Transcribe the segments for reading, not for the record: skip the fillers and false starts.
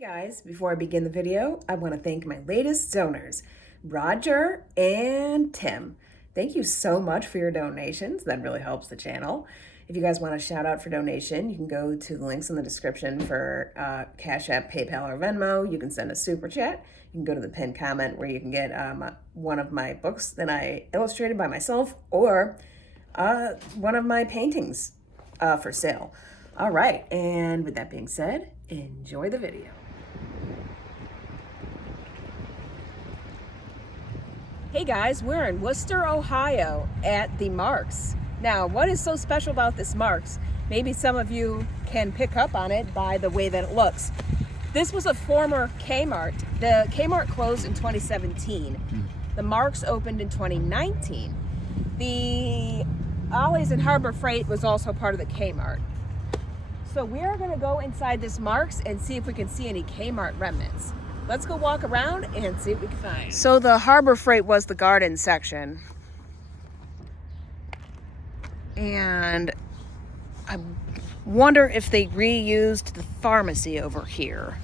Guys, before I begin the video, I want to thank my latest donors, Roger and Tim. Thank you so much for your donations. That really helps the channel. If you guys want a shout out for donation, you can go to the links in the description for Cash App, PayPal, or Venmo. You can send a super chat. You can go to the pinned comment where you can get one of my books that I illustrated by myself or one of my paintings for sale. All right, and with that being said, enjoy the video. Hey guys, we're in Wooster, Ohio at the Marcs. Now, what is so special about this Marcs? Maybe some of you can pick up on it by the way that it looks. This was a former Kmart. The Kmart closed in 2017. The Marcs opened in 2019. The Ollies and Harbor Freight was also part of the Kmart. So we are gonna go inside this Marcs and see if we can see any Kmart remnants. Let's go walk around and see what we can find. So the Harbor Freight was the garden section. And I wonder if they reused the pharmacy over here.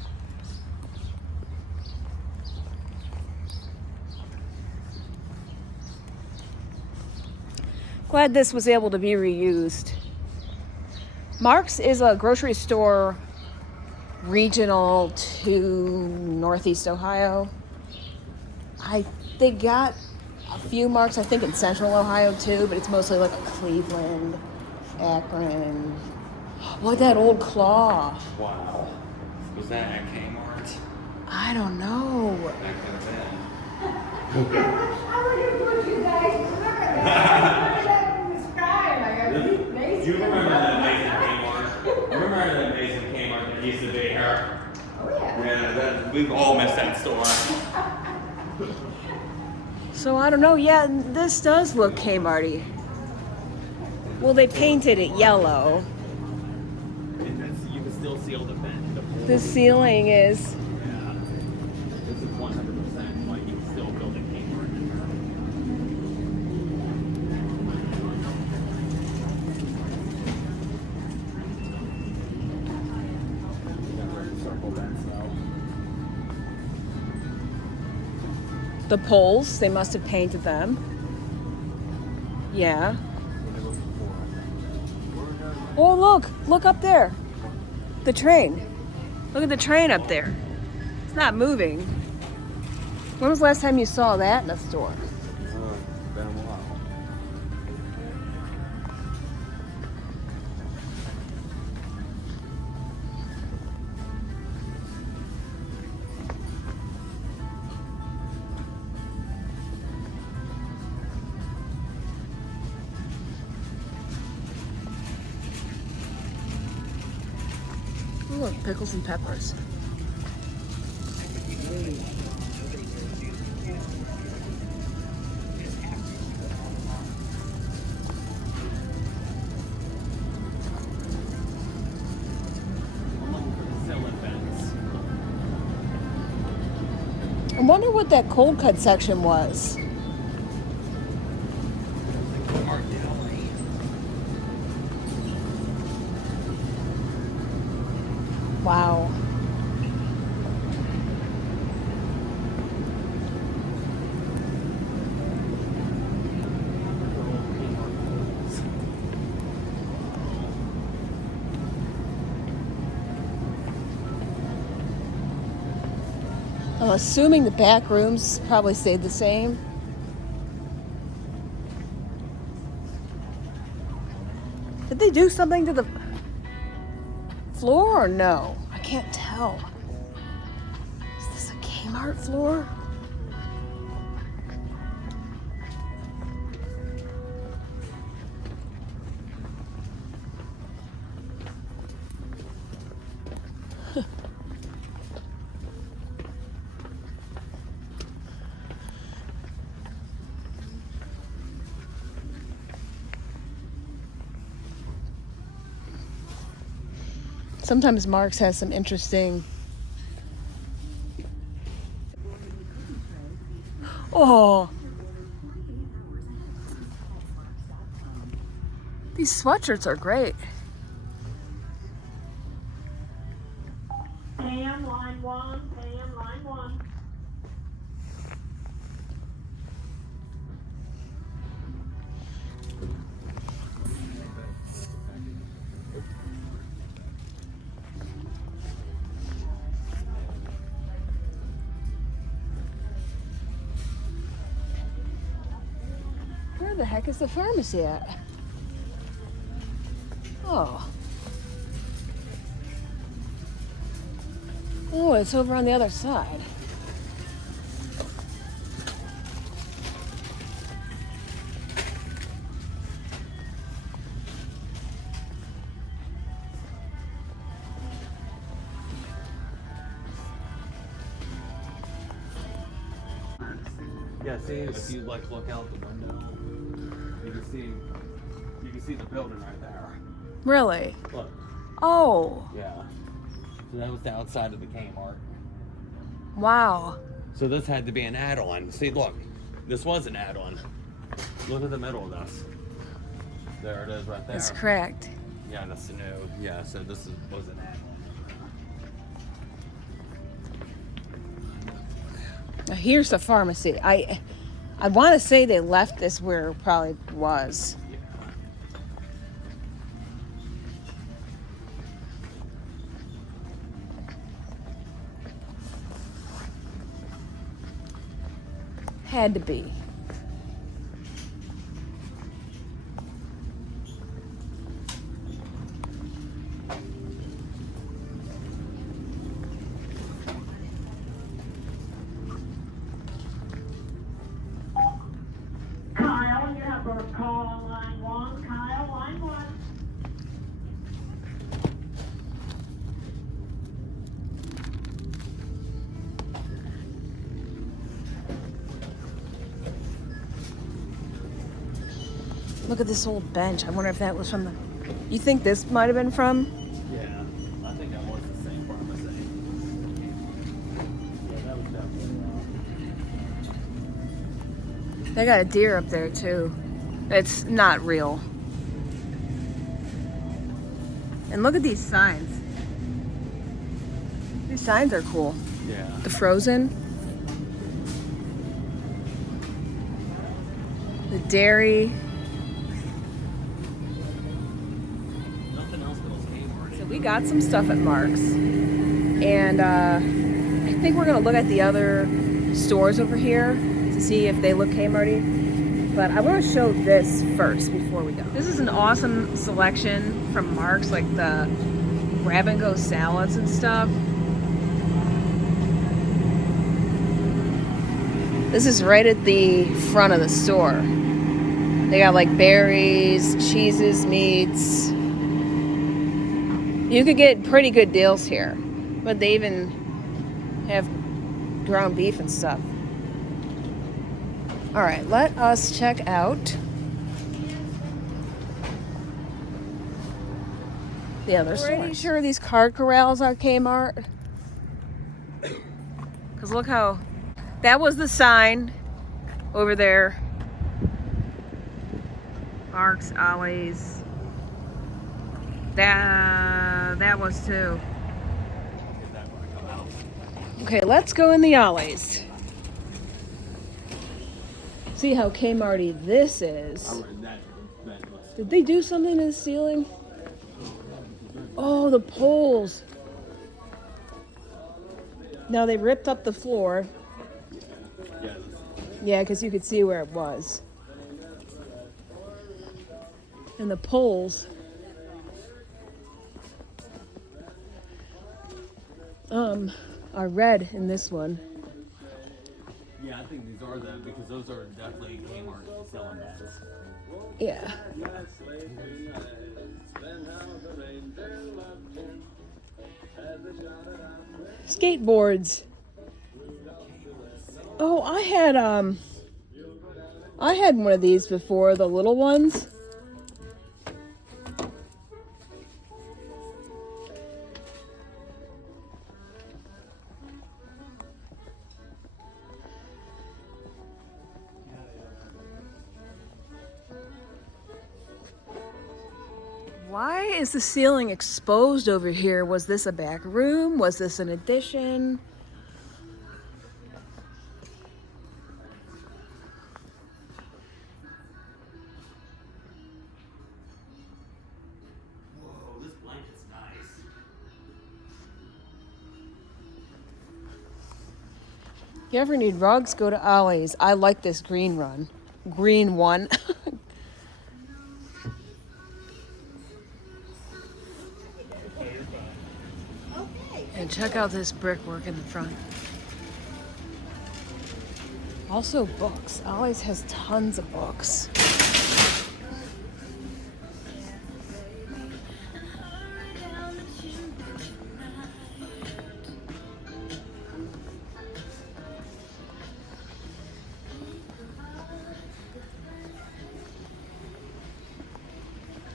Glad this was able to be reused. Marcs is a grocery store regional to Northeast Ohio. They got a few Marcs, I think, in Central Ohio too, but it's mostly like Cleveland, Akron. What, that old claw? Wow. Was that at Kmart? I don't know. That could have been. You remember that amazing Kmart? Remember that amazing Kmart that used to be here? Oh yeah. Yeah, we've all missed that store. So I don't know. Yeah, this does look Kmarty. Well, they painted it yellow. You can still see all the bend. The ceiling is. Yeah. This is 100% like you can still build a Kmart in here. The poles, they must have painted them. Yeah. Oh, look up there. The train. Look at the train up there. It's not moving. When was the last time you saw that in a store? Been a while. Oh, look, pickles and peppers. I wonder what that cold cut section was. Wow. I'm assuming the back rooms probably stayed the same. Did they do something to the floor or no? I can't tell. Is this a Kmart floor? Sometimes Marcs has some interesting. Oh, these sweatshirts are great. Ham, lime, 1, Pam, line 1. Where the heck is the pharmacy at? Oh. Oh, it's over on the other side. Yeah, see, if you like look out the window, you can see the building right there. Really? Look. Oh. Yeah. So that was the outside of the Kmart. Wow. So this had to be an add-on. See, look, this was an add-on. Look at the middle of this. There it is right there. It's cracked. Yeah, that's the new. Yeah, so was an add-on. Now here's the pharmacy. I want to say they left this where it probably was. Had to be. Kyle, you have a call on line 1. Kyle, line 1. Look at this old bench. I wonder if that was from the... You think this might have been from? Yeah, I think that was the same pharmacy. Yeah, that was definitely. They got a deer up there too. It's not real. And look at these signs. These signs are cool. Yeah. The Frozen. The dairy. Nothing else but those Kmart. So we got some stuff at Marc's. And I think we're gonna look at the other stores over here to see if they look Kmarty. But I want to show this first before we go. This is an awesome selection from Marc's, like the grab-and-go salads and stuff. This is right at the front of the store. They got like berries, cheeses, meats. You could get pretty good deals here. But they even have ground beef and stuff. All right, let us check out the other stores. Pretty sure these card corrals are Kmart. Because look how, that was the sign over there. Marcs, Ollies. That was too. Okay, let's go in the Ollies. See how Kmarty this is. Did they do something to the ceiling? Oh, the poles. Now they ripped up the floor. Yeah, because you could see where it was. And the poles. Are red in this one. Yeah, I think these are them because those are definitely Kmart selling beds. Yeah. Skateboards. Oh, I had one of these before, the little ones. Why is the ceiling exposed over here? Was this a back room? Was this an addition? Whoa, this blanket's nice. If you ever need rugs, go to Ollie's. I like this green one. And check out this brickwork in the front. Also books. Ollie's has tons of books.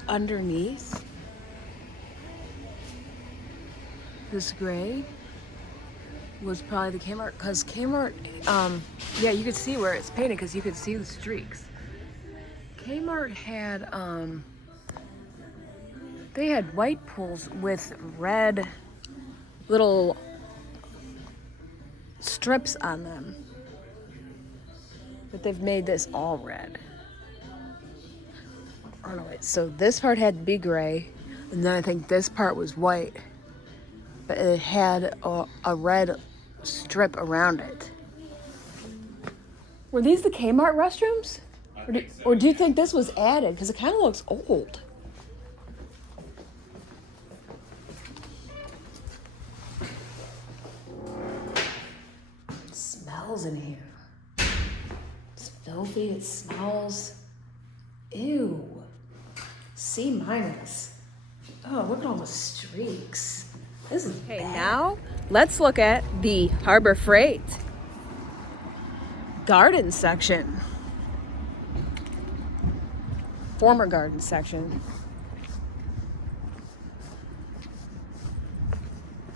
Underneath this gray was probably the Kmart, because Kmart, yeah, you could see where it's painted because you could see the streaks. Kmart had, they had white pools with red little strips on them, but they've made this all red. Oh no, wait, so this part had to be gray, and then I think this part was white, but it had a red strip around it. Were these the Kmart restrooms? Or do you think this was added? Because it kind of looks old. It smells in here. It's filthy, it smells. Ew. C minus. Oh, look at all the streaks. This is bad. Now let's look at the Harbor Freight garden section. Former garden section.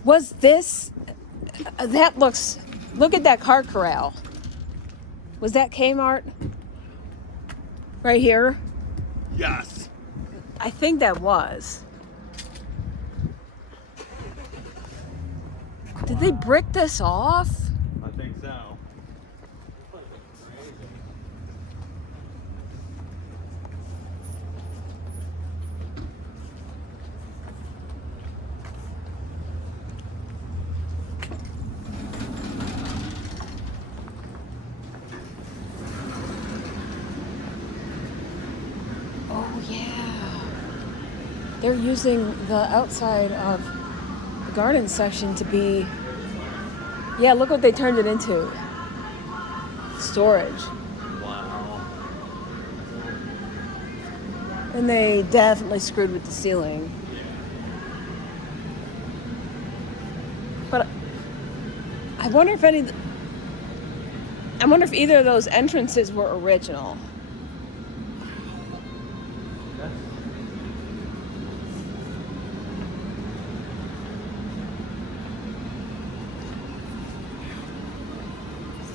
Was this, that looks, look at that car corral. Was that Kmart? Right here? Yes. I think that was. Did they brick this off? I think so. Oh yeah. They're using the outside of the garden section to be, yeah, look what they turned it into. Storage. Wow. And they definitely screwed with the ceiling. But I wonder if I wonder if either of those entrances were original.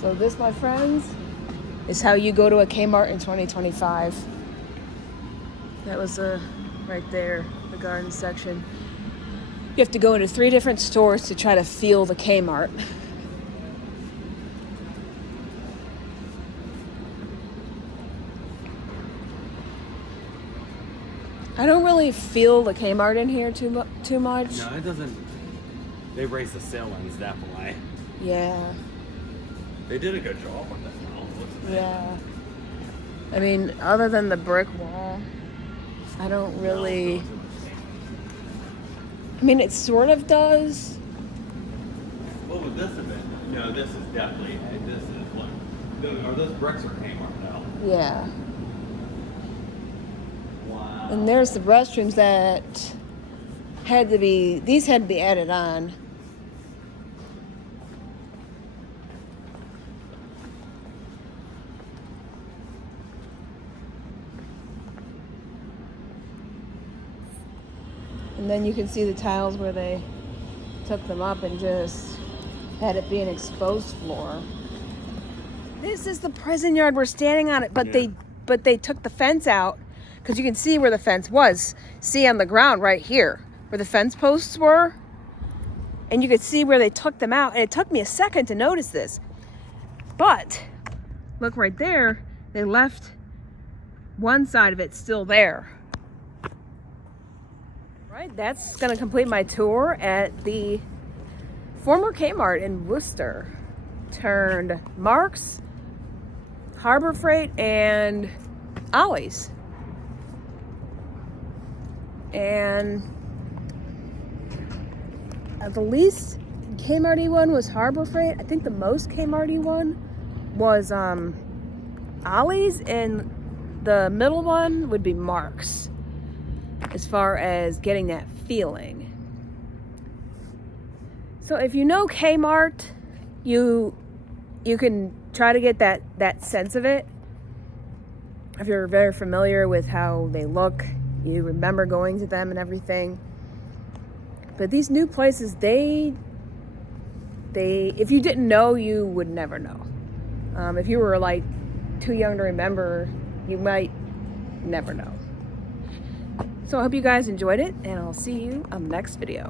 So this, my friends, is how you go to a Kmart in 2025. That was right there, the garden section. You have to go into 3 different stores to try to feel the Kmart. I don't really feel the Kmart in here too much. No, it doesn't. They raised the ceilings definitely. Yeah. They did a good job with that. Yeah. I mean, other than the brick wall, I don't really. I mean, it sort of does. What would this have been? No, this is definitely. This is what. Are those bricks or Kmart now? Yeah. Wow. And there's the restrooms that these had to be added on. And then you can see the tiles where they took them up and just had it be an exposed floor. This is the prison yard. We're standing on it, but Yeah. they took the fence out because you can see where the fence was. See on the ground right here where the fence posts were, and you could see where they took them out. And it took me a second to notice this, but look right there, they left one side of it still there. Right, that's gonna complete my tour at the former Kmart in Wooster turned Marcs, Harbor Freight, and Ollies. And the least Kmarty one was Harbor Freight. I think the most Kmarty one was Ollies, and the middle one would be Marcs, as far as getting that feeling. So if you know Kmart, you can try to get that sense of it. If you're very familiar with how they look, you remember going to them and everything. But these new places, they if you didn't know, you would never know. If you were like too young to remember, you might never know. So I hope you guys enjoyed it, and I'll see you on the next video.